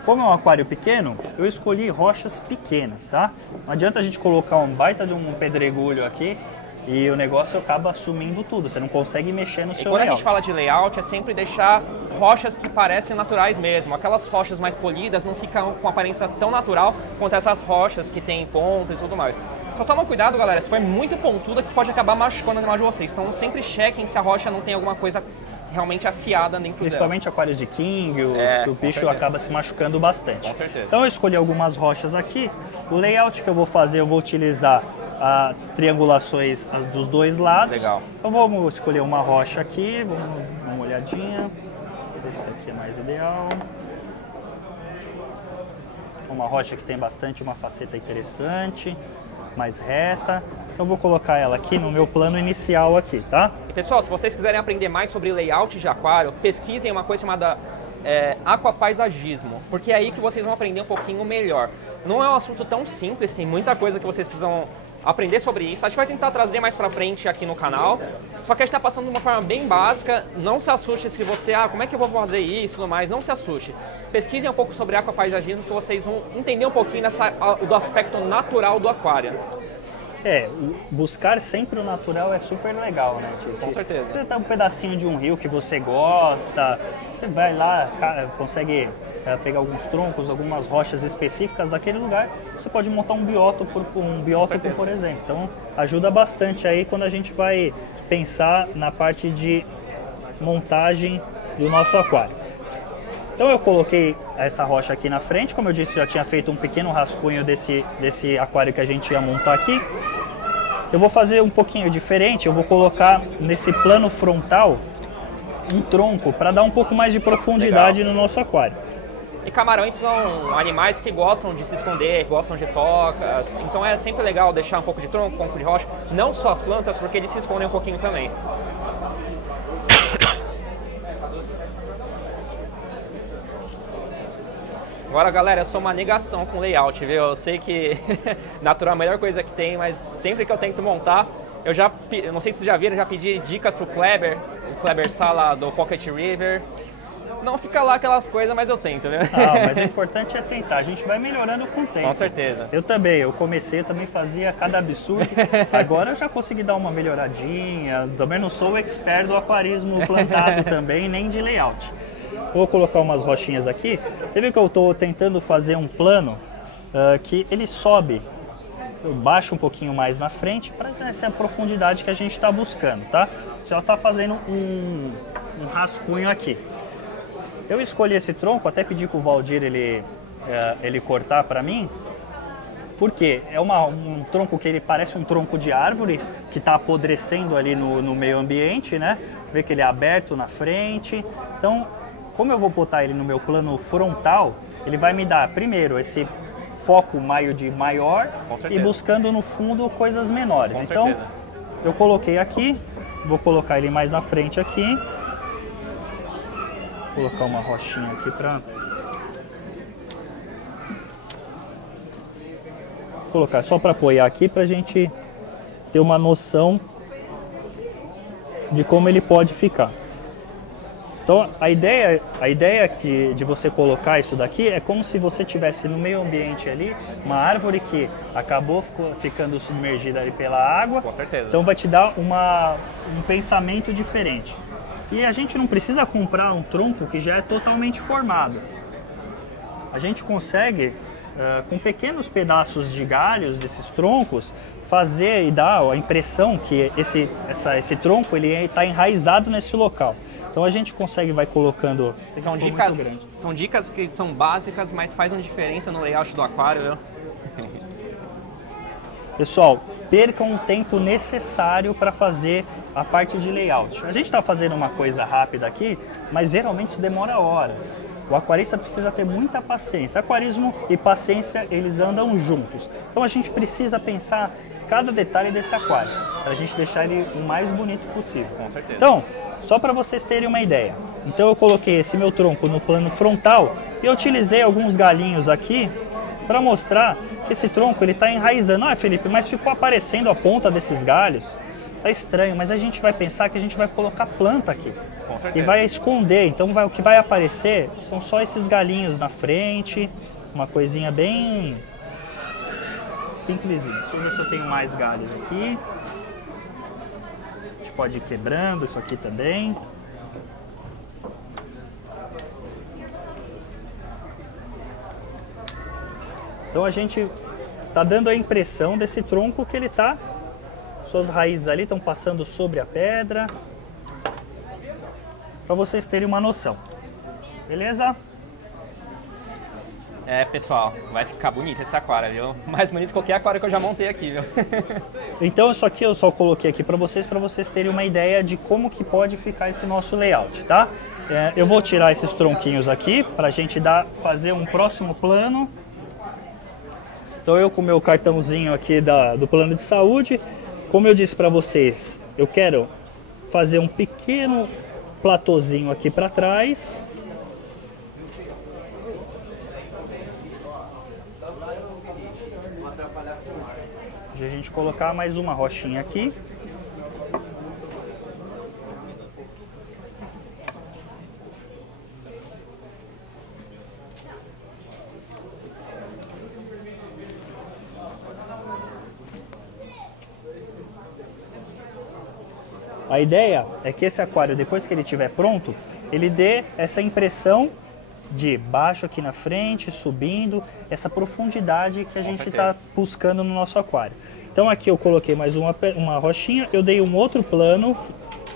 Como é um aquário pequeno, eu escolhi rochas pequenas, tá? Não adianta a gente colocar um baita de um pedregulho aqui e o negócio acaba sumindo tudo, você não consegue mexer no seu layout. Quando a gente fala de layout, é sempre deixar rochas que parecem naturais mesmo. Aquelas rochas mais polidas não ficam com aparência tão natural quanto essas rochas que tem pontas e tudo mais. Só toma cuidado, galera, se for muito pontuda que pode acabar machucando o animal de vocês. Então sempre chequem se a rocha não tem alguma coisa realmente afiada dentro Principalmente dela. Aquários de king, que o bicho acaba se machucando bastante. Com certeza. Então eu escolhi algumas rochas aqui. O layout que eu vou fazer, eu vou utilizar as triangulações dos dois lados. Legal. Então vamos escolher uma rocha aqui, vamos dar uma olhadinha. Esse aqui é mais ideal. Uma rocha que tem bastante uma faceta interessante, mais reta. Então eu vou colocar ela aqui no meu plano inicial aqui, tá? E pessoal, se vocês quiserem aprender mais sobre layout de aquário, pesquisem uma coisa chamada aquapaisagismo, porque é aí que vocês vão aprender um pouquinho melhor. Não é um assunto tão simples, tem muita coisa que vocês precisam aprender sobre isso. A gente vai tentar trazer mais pra frente aqui no canal, só que a gente tá passando de uma forma bem básica. Não se assuste se você, como é que eu vou fazer isso e tudo mais, não se assuste. Pesquisem um pouco sobre aquapaisagismo que vocês vão entender um pouquinho do aspecto natural do aquário. Buscar sempre o natural é super legal, né, Tio? Com certeza. Você tá um pedacinho de um rio que você gosta, você vai lá, consegue pegar alguns troncos, algumas rochas específicas daquele lugar, você pode montar um biótopo, por exemplo. Então ajuda bastante aí quando a gente vai pensar na parte de montagem do nosso aquário. Então eu coloquei essa rocha aqui na frente, como eu disse, já tinha feito um pequeno rascunho desse aquário que a gente ia montar aqui. Eu vou fazer um pouquinho diferente, eu vou colocar nesse plano frontal um tronco para dar um pouco mais de profundidade no nosso aquário. E camarões são animais que gostam de se esconder, gostam de tocas, então é sempre legal deixar um pouco de tronco, um pouco de rocha, não só as plantas, porque eles se escondem um pouquinho também. Agora, galera, eu sou uma negação com layout, viu? Eu sei que natural é a melhor coisa que tem, mas sempre que eu tento montar, eu não sei se vocês já viram, já pedi dicas pro Kleber, o Kleber Sala do Pocket River. Não fica lá aquelas coisas, mas eu tento, né? Mas o importante é tentar, a gente vai melhorando com o tempo. Com certeza. Eu também fazia cada absurdo, agora eu já consegui dar uma melhoradinha, também não sou o expert do aquarismo plantado também, nem de layout. Vou colocar umas rochinhas aqui, você viu que eu estou tentando fazer um plano que ele sobe, eu baixo um pouquinho mais na frente, para essa profundidade que a gente está buscando, tá? Já está fazendo um rascunho aqui. Eu escolhi esse tronco, até pedi para o Valdir ele cortar para mim, porque é um tronco que ele parece um tronco de árvore, que está apodrecendo ali no meio ambiente, né? Você vê que ele é aberto na frente. Então, como eu vou botar ele no meu plano frontal, ele vai me dar, primeiro, esse foco maior e buscando no fundo coisas menores. Então, eu coloquei aqui, vou colocar ele mais na frente aqui. Vou colocar uma rochinha aqui para colocar só para apoiar aqui, para a gente ter uma noção de como ele pode ficar. Então a ideia de você colocar isso daqui é como se você tivesse no meio ambiente ali uma árvore que acabou ficando submergida ali pela água. Com certeza. Então vai te dar um pensamento diferente. E a gente não precisa comprar um tronco que já é totalmente formado. A gente consegue, com pequenos pedaços de galhos desses troncos, fazer e dar a impressão que esse tronco está enraizado nesse local. Então a gente vai colocando... São dicas que são básicas, mas fazem diferença no layout do aquário. Pessoal, percam o tempo necessário para fazer a parte de layout. A gente está fazendo uma coisa rápida aqui, mas geralmente isso demora horas. O aquarista precisa ter muita paciência. Aquarismo e paciência, eles andam juntos. Então a gente precisa pensar cada detalhe desse aquário, para a gente deixar ele o mais bonito possível. Com certeza. Então, só para vocês terem uma ideia. Então eu coloquei esse meu tronco no plano frontal e eu utilizei alguns galinhos aqui para mostrar que esse tronco ele está enraizando. Ah, Felipe, mas ficou aparecendo a ponta desses galhos. Tá estranho, mas a gente vai pensar que a gente vai colocar planta aqui. Com certeza. E vai esconder. Então o que vai aparecer são só esses galinhos na frente. Uma coisinha bem simplesinha. Deixa eu ver se eu tenho mais galhos aqui. A gente pode ir quebrando isso aqui também. Então a gente tá dando a impressão desse tronco que ele tá, suas raízes ali estão passando sobre a pedra, para vocês terem uma noção. Beleza? Pessoal, vai ficar bonito esse aquário, viu? Mais bonito que qualquer aquário que eu já montei aqui, viu? Então isso aqui eu só coloquei aqui para vocês terem uma ideia de como que pode ficar esse nosso layout, tá? Eu vou tirar esses tronquinhos aqui para a gente fazer um próximo plano. Então eu com o meu cartãozinho aqui do plano de saúde, como eu disse para vocês, eu quero fazer um pequeno platôzinho aqui para trás. A gente colocar mais uma rochinha aqui. A ideia é que esse aquário, depois que ele estiver pronto, ele dê essa impressão de baixo aqui na frente, subindo, essa profundidade que a gente está buscando no nosso aquário. Então aqui eu coloquei mais uma rochinha, eu dei um outro plano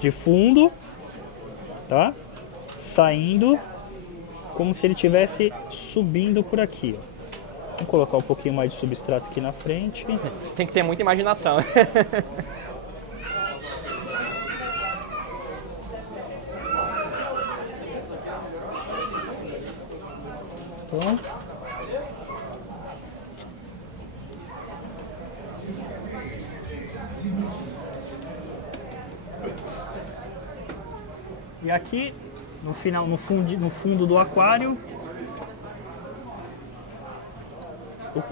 de fundo, tá? Saindo como se ele estivesse subindo por aqui, ó. Vamos colocar um pouquinho mais de substrato aqui na frente. Tem que ter muita imaginação. Então, e aqui no final, no fundo do aquário, eu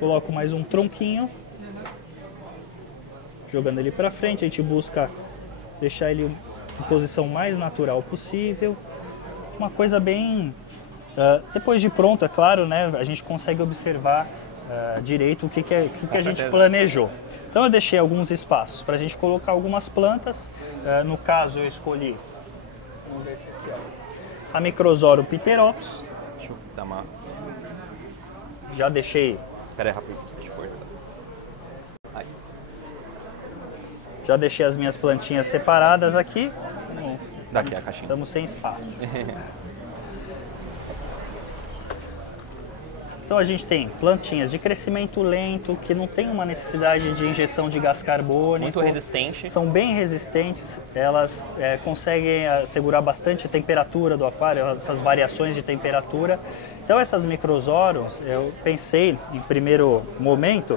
coloco mais um tronquinho, jogando ele para frente. A gente busca deixar ele em posição mais natural possível, uma coisa bem depois de pronto, é claro, né, a gente consegue observar direito o que a gente planejou. Então eu deixei alguns espaços para a gente colocar algumas plantas. No caso eu escolhi, vamos ver esse aqui, ó, a Microzorum pteropus. Deixa eu dar uma... Já deixei... Pera aí, rapidinho, deixa eu cortar. Aí. Já deixei as minhas plantinhas separadas aqui. Daqui a caixinha. Estamos sem espaço. Então a gente tem plantinhas de crescimento lento, que não tem uma necessidade de injeção de gás carbônico. Muito resistente. São bem resistentes, elas conseguem segurar bastante a temperatura do aquário, essas variações de temperatura. Então essas Microsorums, eu pensei em primeiro momento,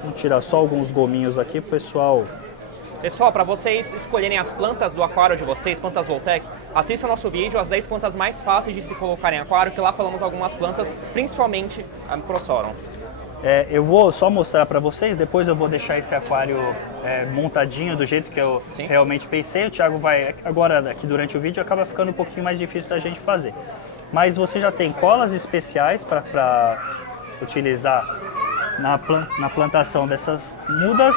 vamos tirar só alguns gominhos aqui, pessoal. Pessoal, para vocês escolherem as plantas do aquário de vocês, plantas Voltec, assista nosso vídeo, as 10 plantas mais fáceis de se colocar em aquário, que lá falamos algumas plantas, principalmente a Microzorum. Eu vou só mostrar para vocês, depois eu vou deixar esse aquário montadinho do jeito que eu realmente pensei. O Thiago vai, agora aqui durante o vídeo, acaba ficando um pouquinho mais difícil da gente fazer. Mas você já tem colas especiais para utilizar na plantação dessas mudas.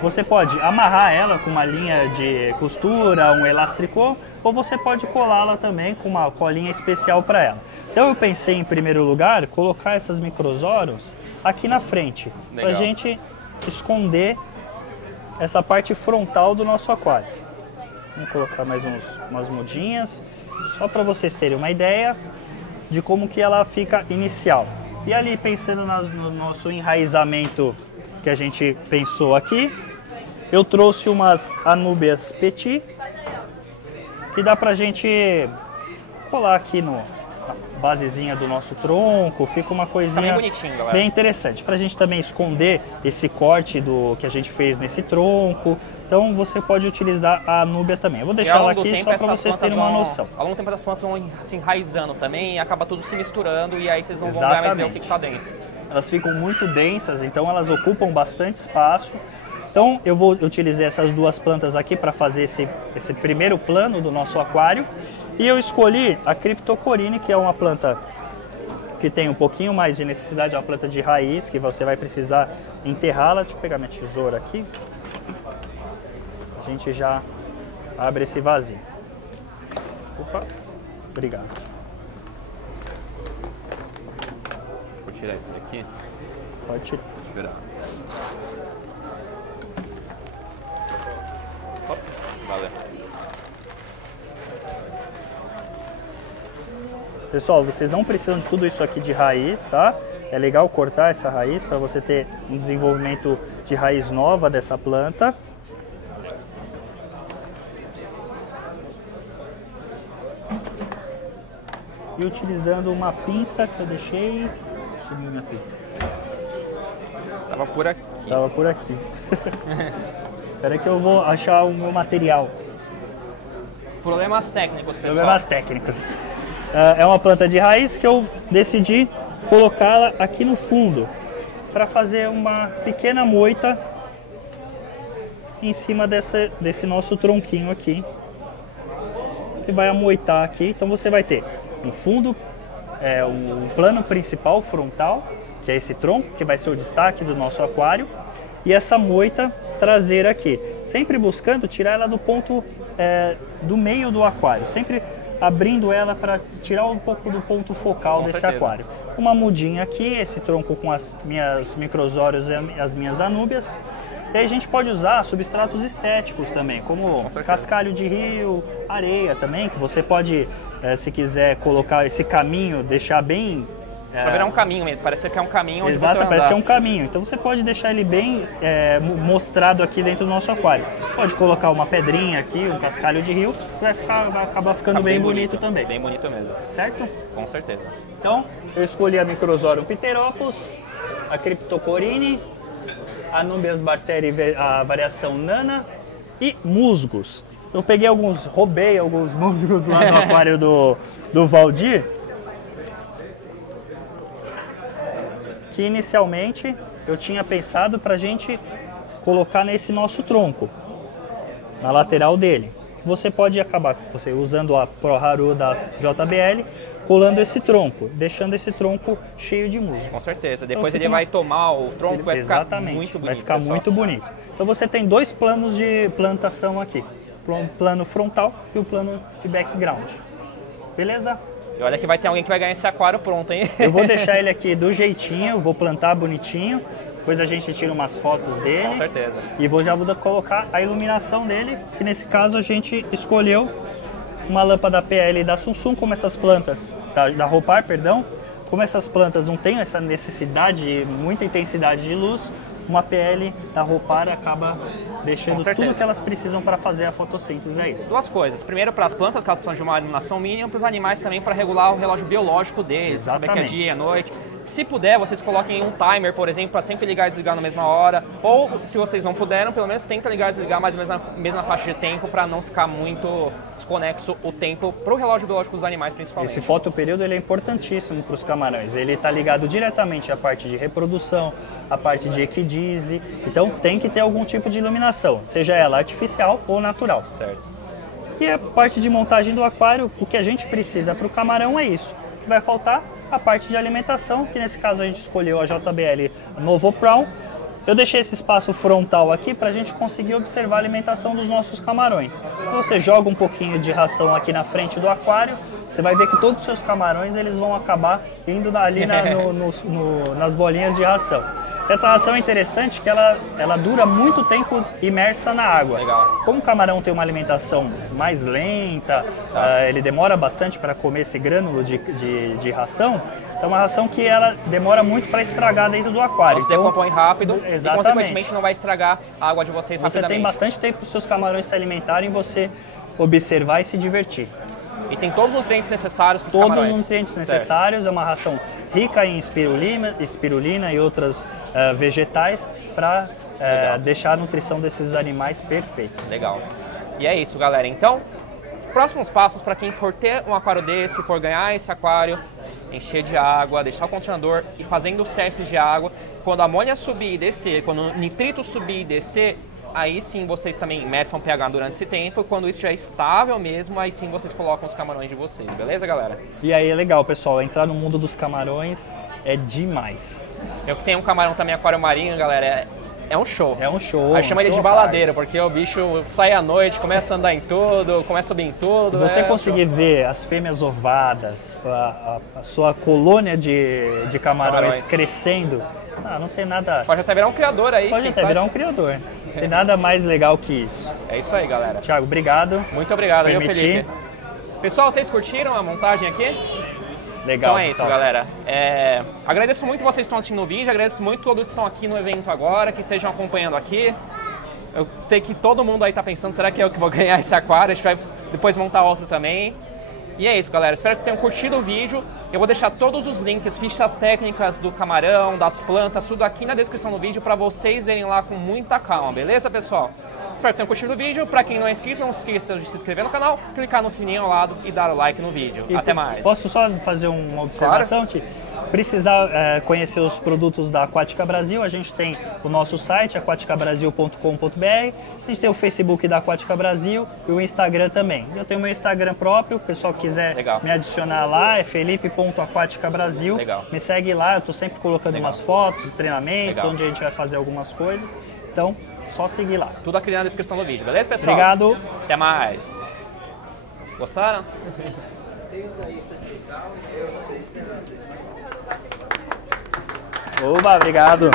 Você pode amarrar ela com uma linha de costura, um elástico, ou você pode colá-la também com uma colinha especial para ela. Então eu pensei em primeiro lugar colocar essas Microzorums aqui na frente, para a gente esconder essa parte frontal do nosso aquário. Vamos colocar mais umas mudinhas, só para vocês terem uma ideia de como que ela fica inicial. E ali pensando no nosso enraizamento que a gente pensou aqui, eu trouxe umas Anubias Petit, que dá pra gente colar aqui na basezinha do nosso tronco, fica uma coisinha bem interessante. Pra gente também esconder esse corte que a gente fez nesse tronco, então você pode utilizar a Anubia também. Eu vou deixar ela aqui só para vocês terem uma noção. Ao longo do tempo as plantas vão se enraizando também e acaba tudo se misturando e aí vocês não vão ver mais ver o que está dentro. Elas ficam muito densas, então elas ocupam bastante espaço. Então eu utilizei essas duas plantas aqui para fazer esse primeiro plano do nosso aquário. E eu escolhi a Cryptocoryne, que é uma planta que tem um pouquinho mais de necessidade, é uma planta de raiz, que você vai precisar enterrá-la. Deixa eu pegar minha tesoura aqui. A gente já abre esse vasinho. Opa, obrigado. Vou tirar isso daqui. Pode tirar. Virar. Valeu. Pessoal, vocês não precisam de tudo isso aqui de raiz, tá? É legal cortar essa raiz para você ter um desenvolvimento de raiz nova dessa planta. E utilizando uma pinça que eu deixei... Sumiu minha pinça. Tava por aqui. Tava por aqui. Espera que eu vou achar o meu material. Problemas técnicos, pessoal. Problemas técnicos. É uma planta de raiz que eu decidi colocá-la aqui no fundo para fazer uma pequena moita em cima desse nosso tronquinho aqui, que vai amoitar aqui. Então você vai ter um fundo, um plano principal frontal, que é esse tronco, que vai ser o destaque do nosso aquário, e essa moita traseira aqui, sempre buscando tirar ela do ponto do meio do aquário, sempre abrindo ela para tirar um pouco do ponto focal desse aquário. Uma mudinha aqui, esse tronco com as minhas Microzorum e as minhas Anúbias. E aí a gente pode usar substratos estéticos também, como cascalho de rio, areia também, que você pode, se quiser colocar esse caminho, deixar bem... Pra virar um caminho mesmo, parece que é um caminho onde Exato, você vai parece andar. que é um caminho. Então você pode deixar ele bem mostrado aqui dentro do nosso aquário. Pode colocar uma pedrinha aqui, um cascalho de rio, que vai acabar ficando bem bonito também. Bem bonito mesmo. Certo? Com certeza. Então, eu escolhi a Microzorum pteropus, a Cryptocorini, a Nubias barteri, a variação Nana e musgos. Eu roubei alguns musgos lá no aquário do Valdir, que inicialmente eu tinha pensado para a gente colocar nesse nosso tronco, na lateral dele. Você pode acabar usando a Pro Haru da JBL, colando esse tronco, deixando esse tronco cheio de musgo. Com certeza. Depois ele vai tomar o tronco, vai ficar muito bonito. Vai ficar muito bonito. Então você tem dois planos de plantação aqui. O plano frontal e o plano de background. Beleza? E olha que vai ter alguém que vai ganhar esse aquário pronto, hein? Eu vou deixar ele aqui do jeitinho, vou plantar bonitinho. Depois a gente tira umas fotos dele. Com certeza. E já vou colocar a iluminação dele, que nesse caso a gente escolheu uma lâmpada PL da Samsung, como essas plantas, da Ropar, perdão. Como essas plantas não têm essa necessidade, muita intensidade de luz, uma PL da Ropar acaba deixando tudo que elas precisam para fazer a fotossíntese aí. Duas coisas. Primeiro, para as plantas, que elas precisam de uma iluminação mínima, para os animais também, para regular o relógio biológico deles, saber que é dia e é noite. Se puder, vocês coloquem um timer, por exemplo, para sempre ligar e desligar na mesma hora. Ou, se vocês não puderam, pelo menos tenta ligar e desligar mais ou menos na mesma faixa de tempo, para não ficar muito desconexo o tempo para o relógio biológico dos animais, principalmente. Esse fotoperíodo ele é importantíssimo para os camarões. Ele está ligado diretamente à parte de reprodução, à parte de equidise. Então tem que ter algum tipo de iluminação, seja ela artificial ou natural. Certo. E a parte de montagem do aquário, o que a gente precisa para o camarão é isso. Vai faltar a parte de alimentação, que nesse caso a gente escolheu a JBL Novo Prawn. Eu deixei esse espaço frontal aqui para a gente conseguir observar a alimentação dos nossos camarões. Você joga um pouquinho de ração aqui na frente do aquário, você vai ver que todos os seus camarões eles vão acabar indo ali nas bolinhas de ração. Essa ração é interessante que ela dura muito tempo imersa na água. Legal. Como o camarão tem uma alimentação mais lenta, ele demora bastante para comer esse grânulo de ração, é uma ração que ela demora muito para estragar dentro do aquário. Então, se decompõe rápido e, consequentemente, não vai estragar a água de vocês rapidamente. Você tem bastante tempo para os seus camarões se alimentarem e você observar e se divertir. E tem todos os nutrientes necessários para os camarões. Todos os nutrientes necessários, é uma ração rica em espirulina e outros vegetais para deixar a nutrição desses animais perfeita. Legal. E é isso, galera. Então, próximos passos para quem for ter um aquário desse, for ganhar esse aquário, encher de água, deixar o condicionador e fazendo testes de água. Quando a amônia subir e descer, quando o nitrito subir e descer, aí sim vocês também meçam o pH durante esse tempo. Quando isso estiver estável mesmo, aí sim vocês colocam os camarões de vocês, beleza, galera? E aí é legal, pessoal, entrar no mundo dos camarões é demais. Eu que tenho um camarão também, aquário marinho, galera, é um show. É um show. Aí chama ele de baladeiro, porque o bicho sai à noite, começa a andar em tudo, começa a subir em tudo. Você conseguir ver as fêmeas ovadas, a sua colônia de camarões crescendo, não tem nada... Pode até virar um criador aí. Pode até virar um criador. Não tem nada mais legal que isso. É isso aí, galera. Thiago, obrigado. Muito obrigado, viu, Felipe? Pessoal, vocês curtiram a montagem aqui? Legal, então é isso, galera. Agradeço muito vocês que estão assistindo o vídeo, agradeço muito todos que estão aqui no evento agora, que estejam acompanhando aqui. Eu sei que todo mundo aí está pensando, será que é eu que vou ganhar esse aquário? A gente vai depois montar outro também. E é isso, galera. Espero que tenham curtido o vídeo. Eu vou deixar todos os links, fichas técnicas do camarão, das plantas, tudo aqui na descrição do vídeo para vocês verem lá com muita calma, beleza, pessoal? Espero que tenham curtido o vídeo. Para quem não é inscrito, não se esqueça de se inscrever no canal, clicar no sininho ao lado e dar o like no vídeo. Até mais. Posso só fazer uma observação, Ti? Precisar conhecer os produtos da Aquática Brasil, a gente tem o nosso site, aquaticabrasil.com.br, a gente tem o Facebook da Aquática Brasil e o Instagram também. Eu tenho meu Instagram próprio, o pessoal que quiser me adicionar lá, é felipe.aquaticabrasil. Me segue lá, eu estou sempre colocando umas fotos, treinamentos, onde a gente vai fazer algumas coisas. Então, só seguir lá. Tudo aqui na descrição do vídeo, beleza, pessoal? Obrigado. Até mais. Gostaram? Oba, obrigado.